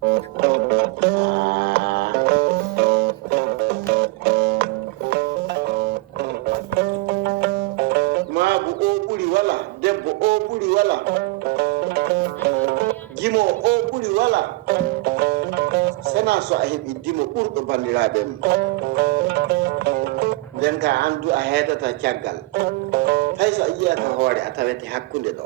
maabu o ɓuri wala debbo o ɓuri wala gimo o ɓuri wala sana so a heɓi dimo ɓurɗo bandiraɓe mum nden ka andu a heedata caggal hay so a yiyata hoore a tawete hakkunde ɗo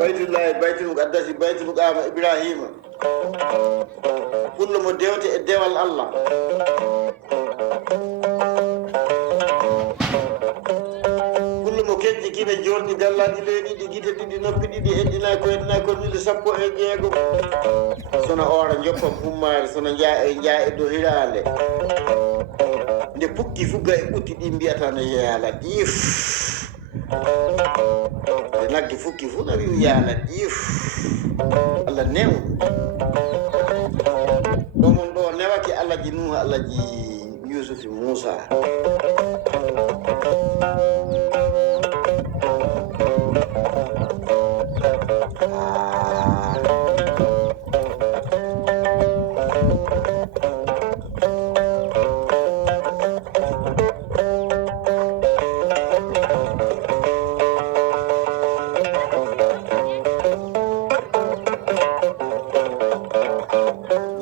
baytullahi baytul muqaddasi baytul muqama ibrahima pullo mo dewte e dewal allah pullo mo kejji kine jorɗi gallaji leyɗiɗi guite ɗiɗi noppi ɗiɗi heddinayi ko milde sappo e jeegom sono ora joppam hummare sono jaa e dow hirande nde pukki fugga e ɓutti ɗi mbiyata no yeeyala ɗiif nde nagge fukki fu no wiwi yaala ɗiif allah new ɗomon ɗo newake allahji nuhu allahji yusufi moussa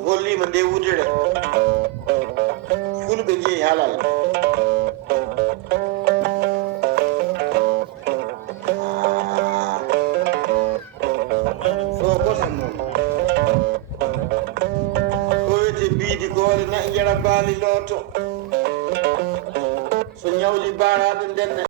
hollima nde wudere fulɓe jeeyi halal so kotan noon ko wiyete biidi goore nayi jara baali looto so ñawli baaraɗo ndenne